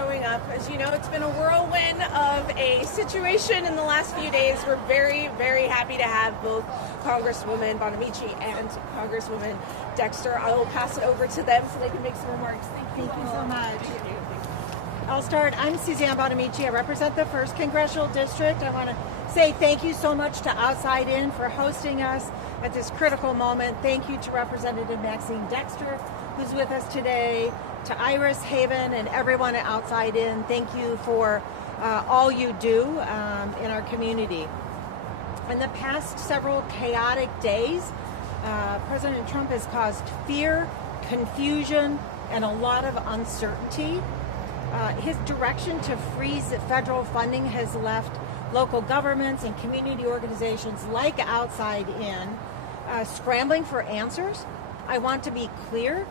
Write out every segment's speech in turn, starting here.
showing up. As you know, it's been a whirlwind of a situation in the last few days. We're very, very happy to have both Congresswoman Bonamici and Congresswoman Dexter. I will pass it over to them so they can make some remarks. Thank you so much. I'll start. I'm Suzanne Bonamici. I represent the 1st Congressional District. I want to say thank you so much to Outside In for hosting us at this critical moment. Thank you to Representative Maxine Dexter, who's with us today, to Iris, Haven, and everyone at Outside In. Thank you for all you do in our community. In the past several chaotic days, President Trump has caused fear, confusion, and a lot of uncertainty. His direction to freeze federal funding has left local governments and community organizations like Outside In scrambling for answers. I want to be clear.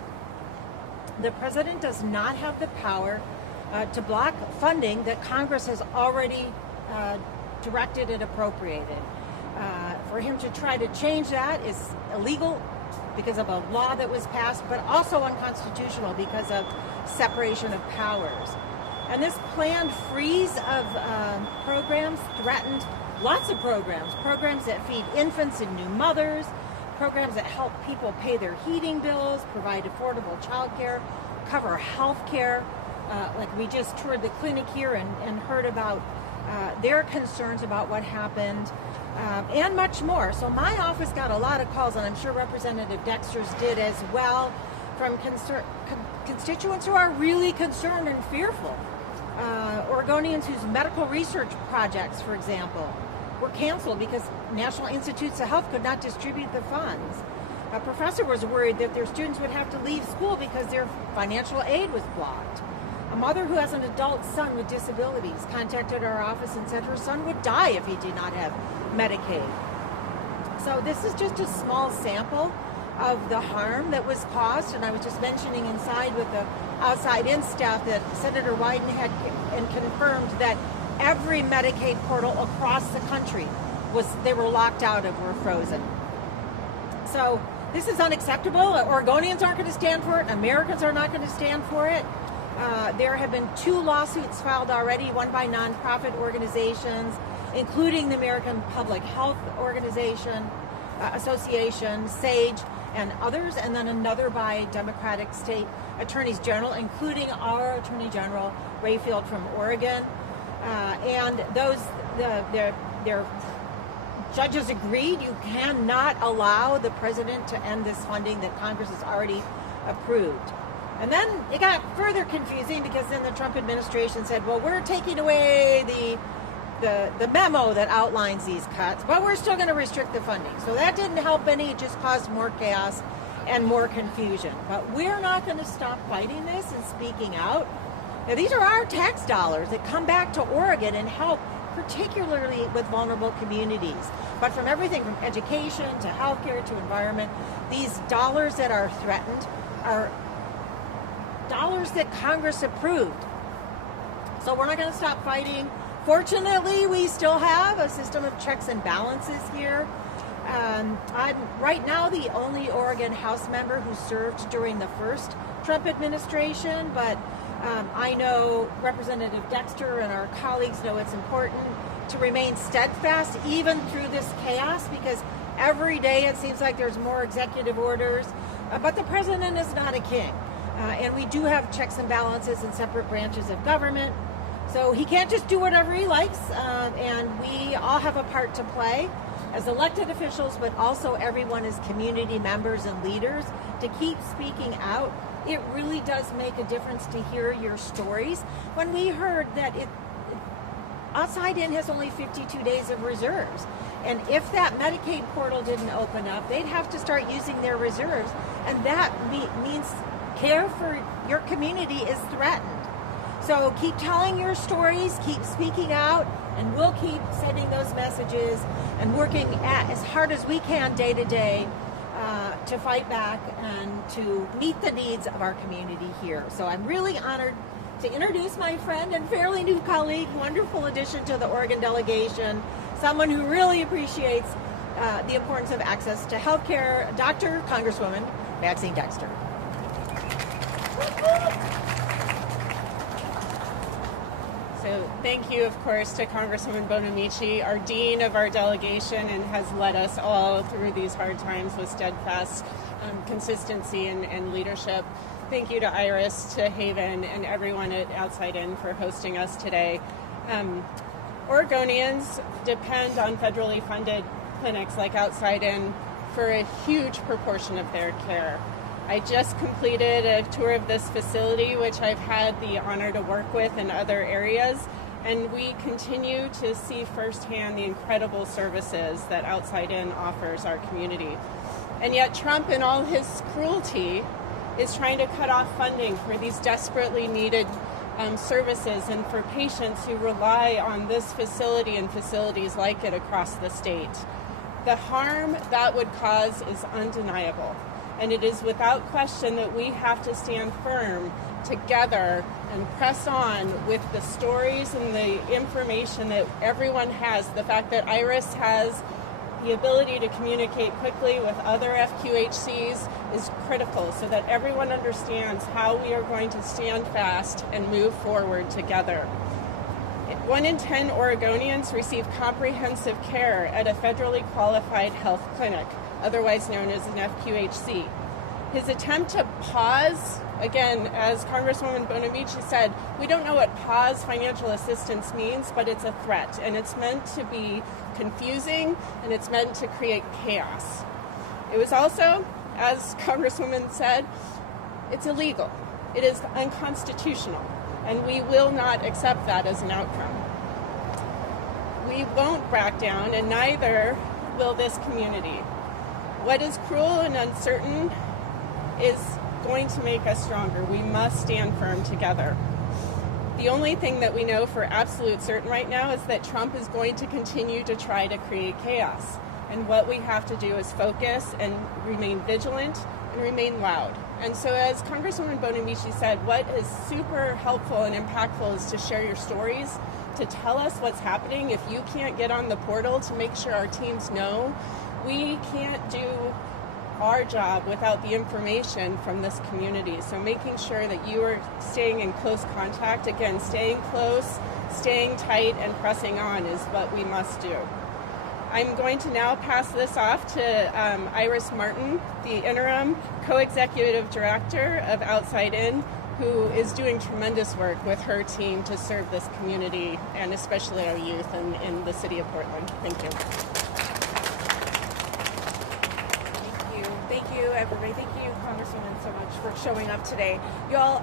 The president does not have the power to block funding that Congress has already directed and appropriated. For him to try to change that is illegal because of a law that was passed, but also unconstitutional because of separation of powers. And this planned freeze of programs threatened lots of programs that feed infants and new mothers, programs that help people pay their heating bills, provide affordable child care, cover health care. Like we just toured the clinic here and heard about their concerns about what happened, and much more. So my office got a lot of calls, and I'm sure Representative Dexter's did as well, from constituents who are really concerned and fearful. Oregonians whose medical research projects, for example, were canceled because National Institutes of Health could not distribute the funds. A professor was worried that their students would have to leave school because their financial aid was blocked. A mother who has an adult son with disabilities contacted our office and said her son would die if he did not have Medicaid. So this is just a small sample of the harm that was caused, and I was just mentioning inside with the Outside In staff that Senator Wyden had and confirmed that every Medicaid portal across the country they were locked out of, were frozen. So this is unacceptable. Oregonians aren't going to stand for it. Americans are not going to stand for it. There have been 2 lawsuits filed already, one by nonprofit organizations, including the American Public Health Association, SAGE, and others, and then another by Democratic state attorneys general, including our Attorney General Rayfield from Oregon. And their judges agreed you cannot allow the president to end this funding that Congress has already approved. And then it got further confusing because then the Trump administration said, well, we're taking away the memo that outlines these cuts, but we're still going to restrict the funding. So that didn't help any. It just caused more chaos and more confusion. But we're not going to stop fighting this and speaking out. Now, these are our tax dollars that come back to Oregon and help, particularly with vulnerable communities. But from everything from education to healthcare to environment, these dollars that are threatened are dollars that Congress approved. So we're not going to stop fighting. Fortunately, we still have a system of checks and balances here. I'm right now the only Oregon House member who served during the first Trump administration, but I know Representative Dexter and our colleagues know it's important to remain steadfast even through this chaos, because every day it seems like there's more executive orders, but the president is not a king. And we do have checks and balances in separate branches of government. So he can't just do whatever he likes, and we all have a part to play as elected officials, but also everyone as community members and leaders to keep speaking out. It really does make a difference to hear your stories. When we heard that Outside In has only 52 days of reserves, and if that Medicaid portal didn't open up, they'd have to start using their reserves, and that means care for your community is threatened. So keep telling your stories, keep speaking out, and we'll keep sending those messages and working as hard as we can day to day to fight back and to meet the needs of our community here. So I'm really honored to introduce my friend and fairly new colleague, wonderful addition to the Oregon delegation, someone who really appreciates the importance of access to health care, Dr. Congresswoman Maxine Dexter. thank you, of course, to Congresswoman Bonamici, our dean of our delegation, and has led us all through these hard times with steadfast consistency and leadership. Thank you to Iris, to Haven, and everyone at Outside In for hosting us today. Oregonians depend on federally funded clinics like Outside In for a huge proportion of their care. I just completed a tour of this facility, which I've had the honor to work with in other areas, and we continue to see firsthand the incredible services that Outside In offers our community. And yet Trump, in all his cruelty, is trying to cut off funding for these desperately needed services and for patients who rely on this facility and facilities like it across the state. The harm that would cause is undeniable, and it is without question that we have to stand firm together and press on with the stories and the information that everyone has. The fact that Iris has the ability to communicate quickly with other FQHCs is critical so that everyone understands how we are going to stand fast and move forward together. 1 in 10 Oregonians receive comprehensive care at a federally qualified health clinic, otherwise known as an FQHC. His attempt to pause, again, as Congresswoman Bonamici said, we don't know what pause financial assistance means, but it's a threat, and it's meant to be confusing, and it's meant to create chaos. It was also, as Congresswoman said, it's illegal. It is unconstitutional, and we will not accept that as an outcome. We won't back down, and neither will this community. What is cruel and uncertain is going to make us stronger. We must stand firm together. The only thing that we know for absolute certain right now is that Trump is going to continue to try to create chaos. And what we have to do is focus and remain vigilant and remain loud. And so as Congresswoman Bonamici said, what is super helpful and impactful is to share your stories, to tell us what's happening. If you can't get on the portal to make sure our teams know, we can't do our job without the information from this community. So making sure that you are staying in close contact, again, staying close, staying tight, and pressing on is what we must do. I'm going to now pass this off to Iris Martin, the interim co-executive director of Outside In, who is doing tremendous work with her team to serve this community and especially our youth in the city of Portland. Thank you. Thank you, everybody. Thank you, Congresswoman, so much for showing up today. Y'all,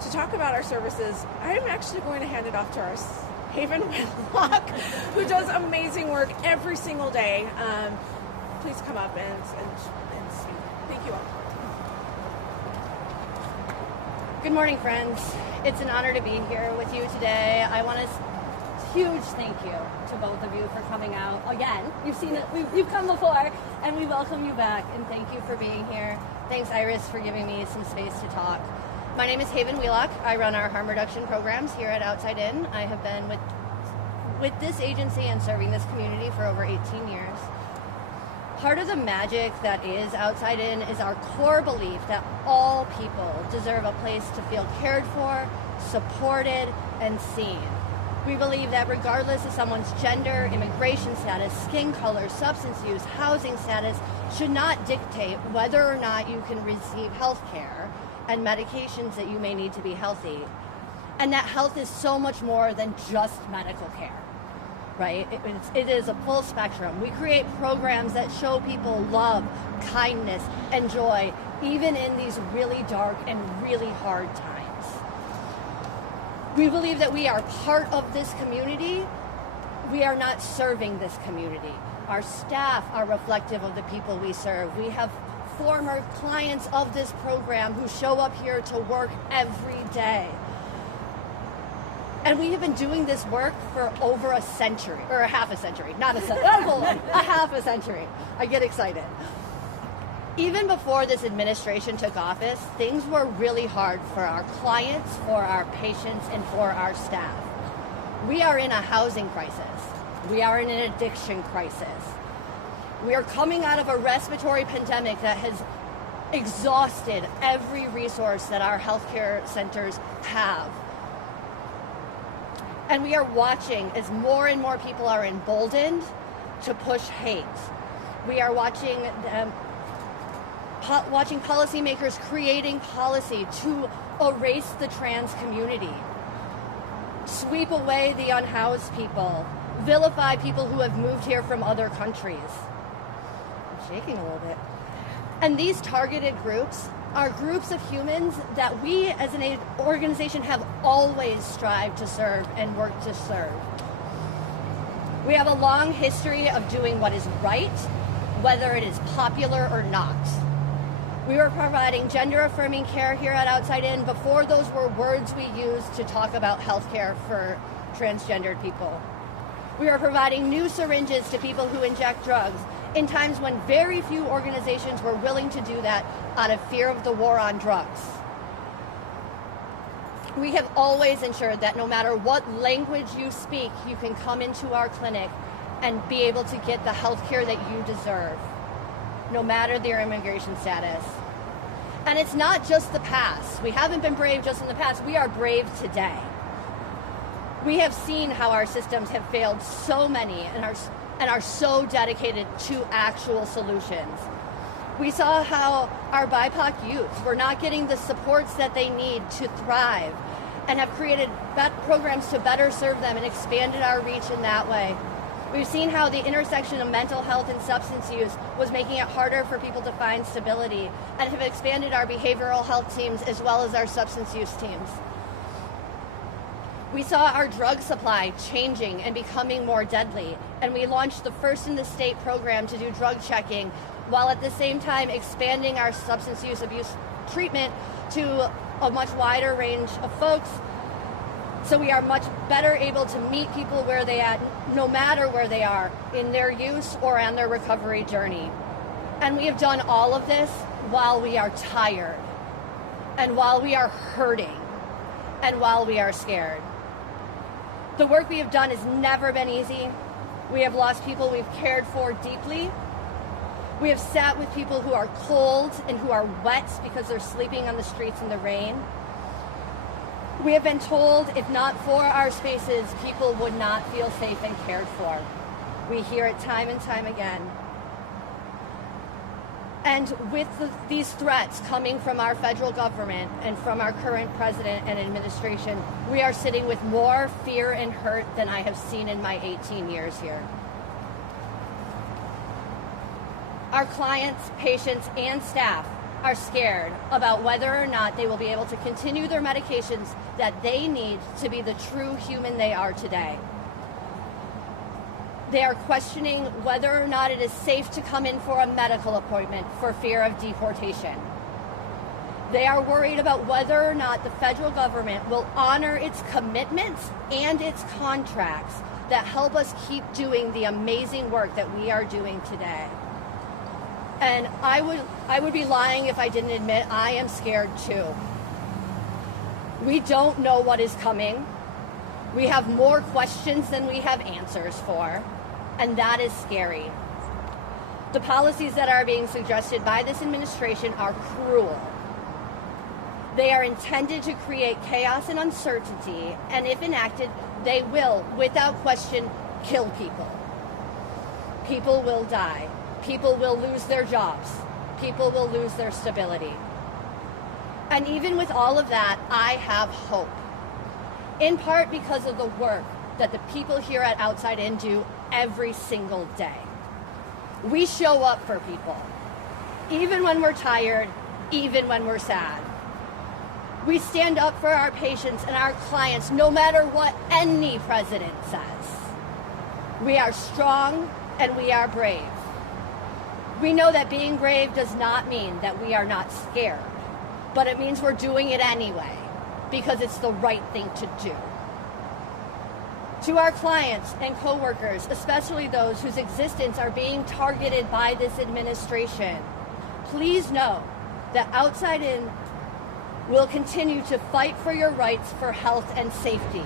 to talk about our services, I'm actually going to hand it off to our Haven Whitlock, who does amazing work every single day. Please come up and speak. Thank you all. Good morning, friends. It's an honor to be here with you today. I want to huge thank you to both of you for coming out again. You've seen it, you've come before, and we welcome you back, and thank you for being here. Thanks, Iris, for giving me some space to talk. My name is Haven Wheelock. I run our harm reduction programs here at Outside In. I have been with this agency and serving this community for over 18 years. Part of the magic that is Outside In is our core belief that all people deserve a place to feel cared for, supported, and seen. We believe that regardless of someone's gender, immigration status, skin color, substance use, housing status, should not dictate whether or not you can receive health care and medications that you may need to be healthy. And that health is so much more than just medical care, right? It is a full spectrum. We create programs that show people love, kindness, and joy, even in these really dark and really hard times. We believe that we are part of this community. We are not serving this community. Our staff are reflective of the people we serve. We have former clients of this program who show up here to work every day. And we have been doing this work for over a century, or a half a century, not a century, a half a century. I get excited. Even before this administration took office, things were really hard for our clients, for our patients, and for our staff. We are in a housing crisis. We are in an addiction crisis. We are coming out of a respiratory pandemic that has exhausted every resource that our healthcare centers have. And we are watching as more and more people are emboldened to push hate. We are watching policymakers creating policy to erase the trans community, sweep away the unhoused people, vilify people who have moved here from other countries. I'm shaking a little bit. And these targeted groups are groups of humans that we as an organization have always strived to serve and worked to serve. We have a long history of doing what is right, whether it is popular or not. We were providing gender-affirming care here at Outside In before those were words we used to talk about healthcare for transgendered people. We are providing new syringes to people who inject drugs in times when very few organizations were willing to do that out of fear of the war on drugs. We have always ensured that no matter what language you speak, you can come into our clinic and be able to get the health care that you deserve, no matter their immigration status. And it's not just the past. We haven't been brave just in the past. We are brave today. We have seen how our systems have failed so many and are so dedicated to actual solutions. We saw how our BIPOC youth were not getting the supports that they need to thrive and have created programs to better serve them and expanded our reach in that way. We've seen how the intersection of mental health and substance use was making it harder for people to find stability and have expanded our behavioral health teams as well as our substance use teams. We saw our drug supply changing and becoming more deadly, and we launched the first in the state program to do drug checking, while at the same time expanding our substance use abuse treatment to a much wider range of folks. So we are much better able to meet people where they are, no matter where they are, in their use or on their recovery journey. And we have done all of this while we are tired, and while we are hurting, and while we are scared. The work we have done has never been easy. We have lost people we've cared for deeply. We have sat with people who are cold and who are wet because they're sleeping on the streets in the rain. We have been told if not for our spaces, people would not feel safe and cared for. We hear it time and time again. And with these threats coming from our federal government and from our current president and administration, we are sitting with more fear and hurt than I have seen in my 18 years here. Our clients, patients, and staff are scared about whether or not they will be able to continue their medications that they need to be the true human they are today. They are questioning whether or not it is safe to come in for a medical appointment for fear of deportation. They are worried about whether or not the federal government will honor its commitments and its contracts that help us keep doing the amazing work that we are doing today. And I would be lying if I didn't admit I am scared too. We don't know what is coming. We have more questions than we have answers for, and that is scary. The policies that are being suggested by this administration are cruel. They are intended to create chaos and uncertainty, and if enacted, they will, without question, kill people. People will die. People will lose their jobs. People will lose their stability. And even with all of that, I have hope. In part because of the work that the people here at Outside In do every single day. We show up for people, even when we're tired, even when we're sad. We stand up for our patients and our clients, no matter what any president says. We are strong and we are brave. We know that being brave does not mean that we are not scared, but it means we're doing it anyway, because it's the right thing to do. To our clients and coworkers, especially those whose existence are being targeted by this administration, please know that Outside In will continue to fight for your rights for health and safety.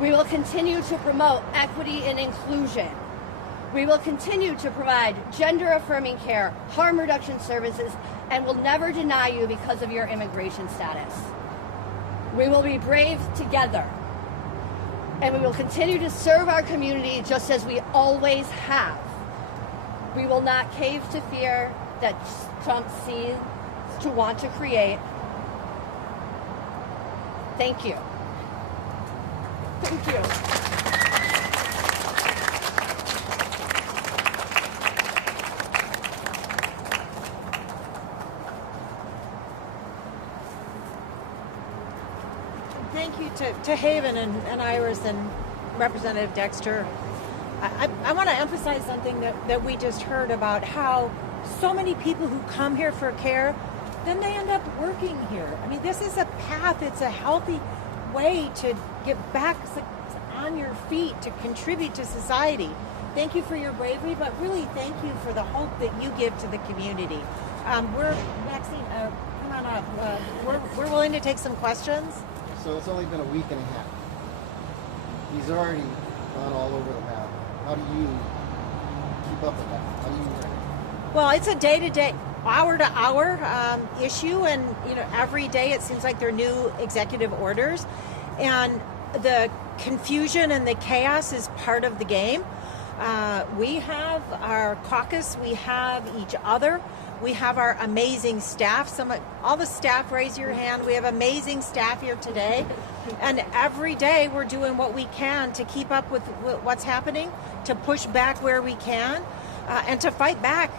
We will continue to promote equity and inclusion. We will continue to provide gender-affirming care, harm reduction services, and will never deny you because of your immigration status. We will be brave together. and we will continue to serve our community just as we always have. We will not cave to fear that Trump seems to want to create. Thank you. Thank you. Thank you to Haven and Iris and Representative Dexter. I want to emphasize something that we just heard about how so many people who come here for care, then they end up working here. I mean, this is a path. It's a healthy way to get back on your feet, to contribute to society. Thank you for your bravery, but really thank you for the hope that you give to the community. Maxine, come on up. We're willing to take some questions. So it's only been a week and a half. He's already gone all over the map. How do you keep up with that? How do you Well, it's a day-to-day, hour-to-hour issue, and every day it seems like there are new executive orders, and the confusion and the chaos is part of the game. We have our caucus, we have each other, we have our amazing staff. All the staff, raise your hand. We have amazing staff here today, and every day we're doing what we can to keep up with what's happening, to push back where we can, and to fight back,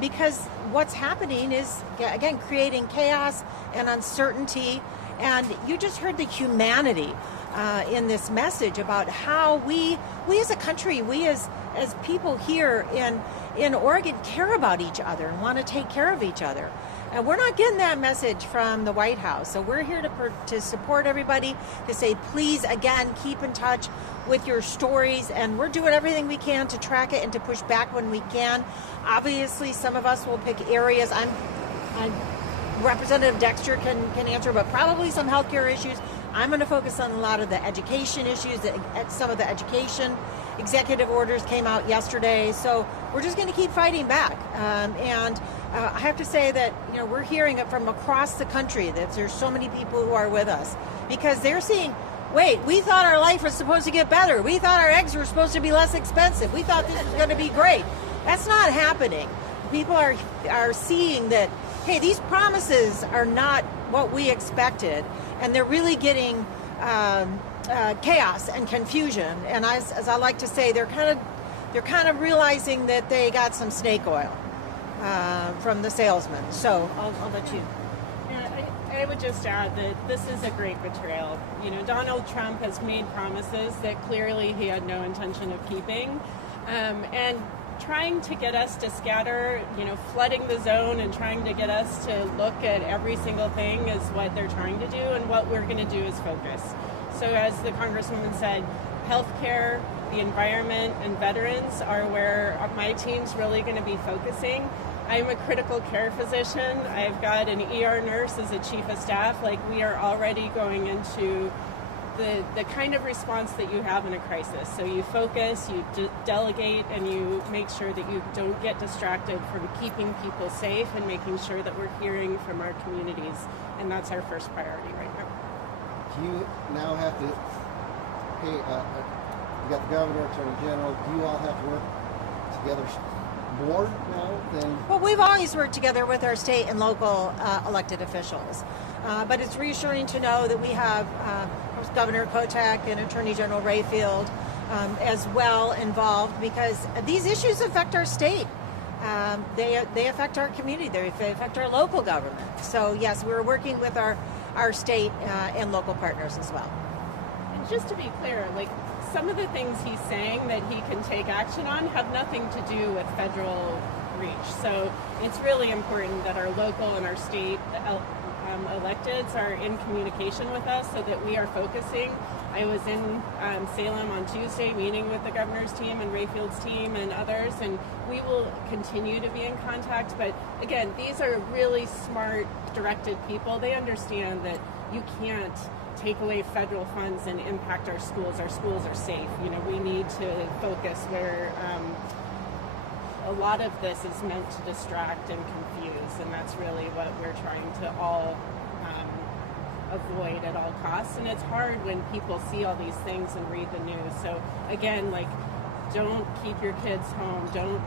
because what's happening is, again, creating chaos and uncertainty. And you just heard the humanity in this message about how we as a country, we as people here in Oregon care about each other and want to take care of each other. And we're not getting that message from the White House. So we're here to support everybody, to say, please, again, keep in touch with your stories. And we're doing everything we can to track it and to push back when we can. Obviously, some of us will pick areas. Representative Dexter can answer, but probably some healthcare issues. I'm going to focus on a lot of the education issues. Some of the education executive orders came out yesterday, so we're just going to keep fighting back. And I have to say that we're hearing it from across the country that there's so many people who are with us because they're seeing, wait, we thought our life was supposed to get better. We thought our eggs were supposed to be less expensive. We thought this was going to be great. That's not happening. People are seeing that, hey, these promises are not what we expected, and they're really getting chaos and confusion. And as I like to say, they're kind of realizing that they got some snake oil from the salesman. So I'll let you. Yeah, I would just add that this is a great betrayal. Donald Trump has made promises that clearly he had no intention of keeping, and trying to get us to scatter, flooding the zone and trying to get us to look at every single thing is what they're trying to do, and what we're going to do is focus. So as the Congresswoman said, healthcare, the environment, and veterans are where my team's really going to be focusing. I'm a critical care physician. I've got an ER nurse as a chief of staff. We are already going into the kind of response that you have in a crisis. So you focus, you delegate, and you make sure that you don't get distracted from keeping people safe and making sure that we're hearing from our communities. And that's our first priority right now. Do you now have to pay, you got the governor, attorney general, do you all have to work together more now than? Well, we've always worked together with our state and local elected officials. But it's reassuring to know that we have Governor Kotek and Attorney General Rayfield as well involved, because these issues affect our state. They affect our community. They affect our local government. So yes, we're working with our state and local partners as well. And just to be clear, some of the things he's saying that he can take action on have nothing to do with federal reach. So it's really important that our local and our state electeds are in communication with us so that we are focusing. I was in Salem on Tuesday meeting with the governor's team and Rayfield's team and others, and we will continue to be in contact. But again, these are really smart, directed people. They understand that you can't take away federal funds and impact our schools. Our schools are safe. We need to focus where a lot of this is meant to distract and confuse, and that's really what we're trying to all avoid at all costs. And it's hard when people see all these things and read the news. So again, like, don't keep your kids home. Don't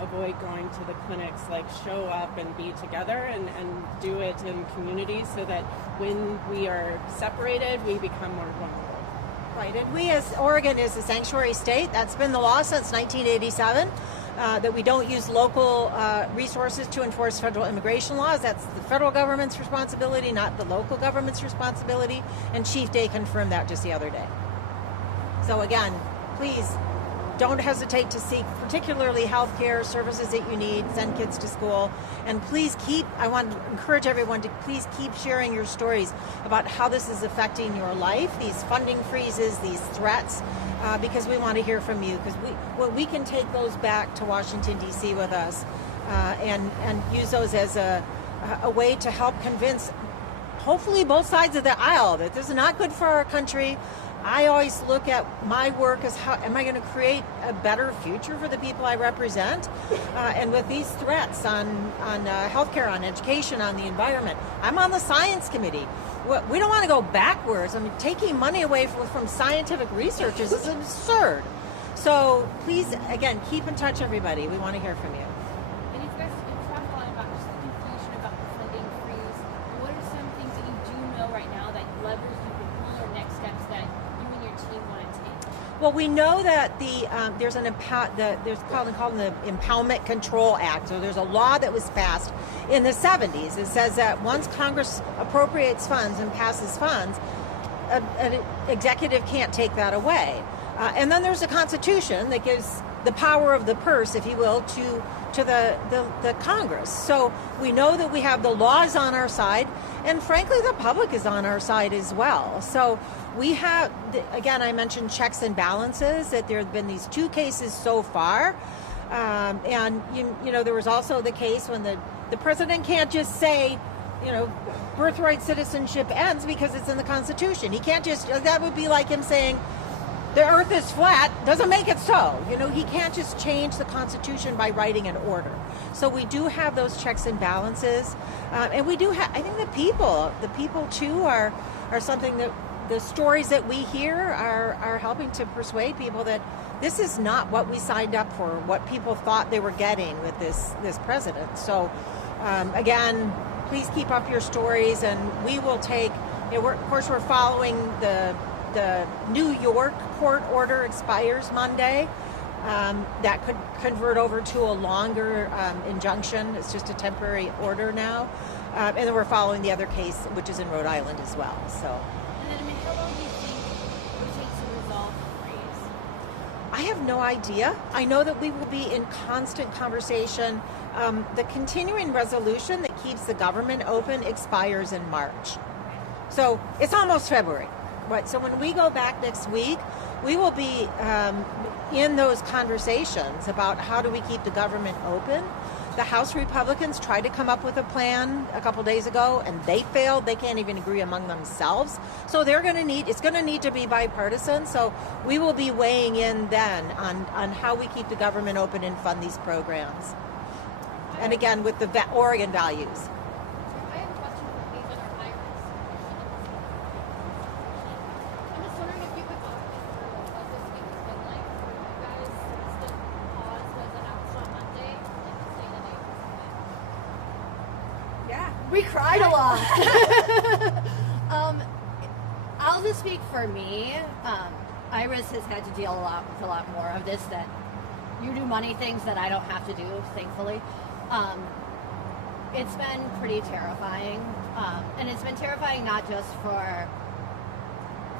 avoid going to the clinics. Like, show up and be together and do it in community so that when we are separated, we become more vulnerable. Right, and we as Oregon is a sanctuary state. That's been the law since 1987, that we don't use local resources to enforce federal immigration laws. That's the federal government's responsibility, not the local government's responsibility. And Chief Day confirmed that just the other day. So again, please don't hesitate to seek particularly health care services that you need, send kids to school, and please I want to encourage everyone to please keep sharing your stories about how this is affecting your life, these funding freezes, these threats, because we want to hear from you, because we can take those back to Washington, D.C. with us and use those as a way to help convince, hopefully, both sides of the aisle that this is not good for our country. I always look at my work as how am I going to create a better future for the people I represent? And with these threats on healthcare, on education, on the environment, I'm on the science committee. We don't want to go backwards. I mean, taking money away from scientific research is absurd. So please, again, keep in touch, everybody. We want to hear from you. And you guys talked a lot about just the confusion about the funding freeze. What are some things that you do know right now that levers you can pull or next steps that you and your team want to take? Well, we know that there's called the Impoundment Control Act. So there's a law that was passed in the 70s. It says that once Congress appropriates funds and passes funds, an executive can't take that away. And then there's a Constitution that gives the power of the purse, if you will, to the Congress. So we know that we have the laws on our side, and frankly, the public is on our side as well. So we have, again, I mentioned checks and balances, that there have been these 2 cases so far. And, there was also the case when the president can't just say, birthright citizenship ends because it's in the Constitution. He can't just, that would be like him saying, the earth is flat, doesn't make it so. He can't just change the Constitution by writing an order. So we do have those checks and balances. And we do have, I think the people too are something that the stories that we hear are helping to persuade people that this is not what we signed up for, what people thought they were getting with this president. So again, please keep up your stories, and we will take, we're following the New York court order expires Monday. That could convert over to a longer injunction. It's just a temporary order now. And then we're following the other case, which is in Rhode Island as well. So. And then, how long do you think it would take to resolve the freeze? I have no idea. I know that we will be in constant conversation. The continuing resolution that keeps the government open expires in March. So it's almost February. Right. So when we go back next week, we will be in those conversations about how do we keep the government open. The House Republicans tried to come up with a plan a couple days ago, and they failed. They can't even agree among themselves. So it's going to need to be bipartisan. So we will be weighing in then on how we keep the government open and fund these programs. And again, with the Oregon values. I have a question for the Legion or Iris. I'm just wondering if you could walk me through what this week has been like for you guys since the pause was announced on Monday and the state of the Yeah. We cried a lot. I'll just speak for me. Iris has had to deal with a lot more of this, that you do money things that I don't have to do, thankfully. It's been pretty terrifying. And it's been terrifying not just for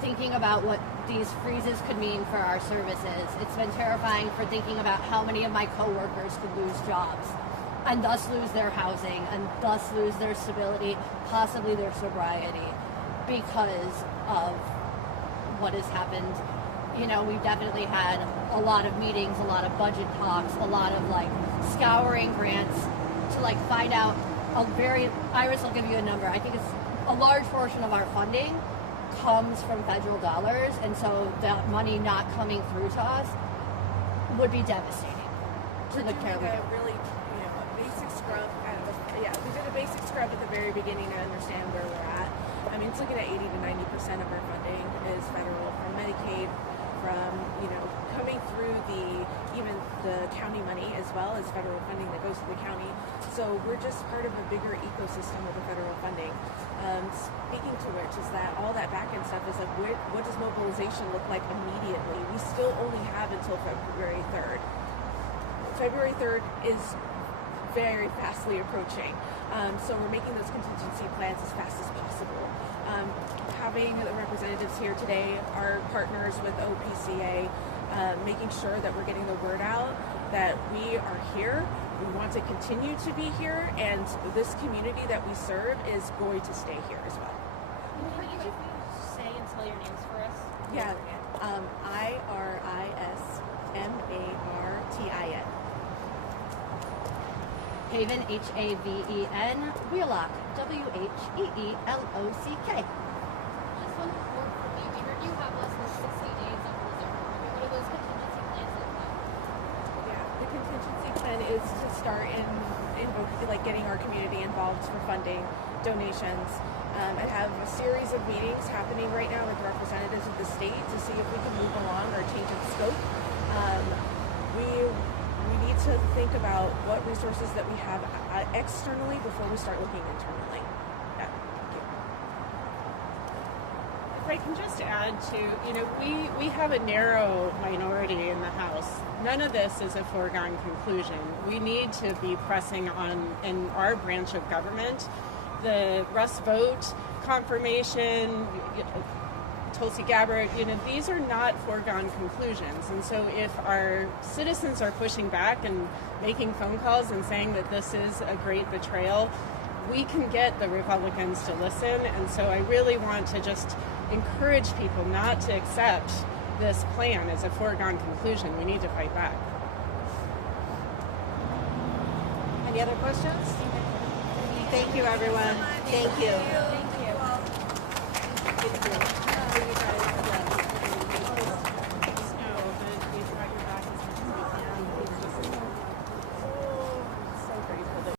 thinking about what these freezes could mean for our services. It's been terrifying for thinking about how many of my coworkers could lose jobs and thus lose their housing and thus lose their stability, possibly their sobriety, because of what has happened. We've definitely had a lot of meetings, a lot of budget talks, a lot of scouring grants to find out Iris will give you a number. I think it's a large portion of our funding comes from federal dollars, and so that money not coming through to us would be devastating to the care we do. Really, a basic scrub. We did a basic scrub at the very beginning to understand where we're at. mean, it's looking at 80 to 90% of our funding is federal, from Medicaid, from, you know, coming through even the county money, as well as federal funding that goes to the county. So we're just part of a bigger ecosystem of the federal funding. Speaking to which is that all that back end stuff is like, what does mobilization look like immediately? We still only have until February 3rd. February 3rd is very fastly approaching. So we're making those contingency plans as fast as possible. Having the representatives here today, our partners with OPCA, making sure that we're getting the word out that we are here. We want to continue to be here, and this community that we serve is going to stay here as well. Can each of you say and spell your names for us? Yeah, IRISMARTIN. Haven, Haven, Wheelock, WHEELOCK. Just one more for me. We heard you have less than 60 days of reserve. What are those contingency plans look like? Yeah, the contingency plan is to start in like getting our community involved for funding, donations. I have a series of meetings happening right now with representatives of the state to see if we can move along or change its scope. We need to think about what resources that we have externally before we start looking internally. Yeah, thank you. If I can just add to, you know, we have a narrow minority in the House. None of this is a foregone conclusion. We need to be pressing on in our branch of government. The Russ vote confirmation, Tulsi Gabbard, you know, these are not foregone conclusions. And so if our citizens are pushing back and making phone calls and saying that this is a great betrayal, we can get the Republicans to listen. And so I really want to just encourage people not to accept this plan as a foregone conclusion. We need to fight back. Any other questions? Thank you, everyone. Thank you. Thank you. Thank you.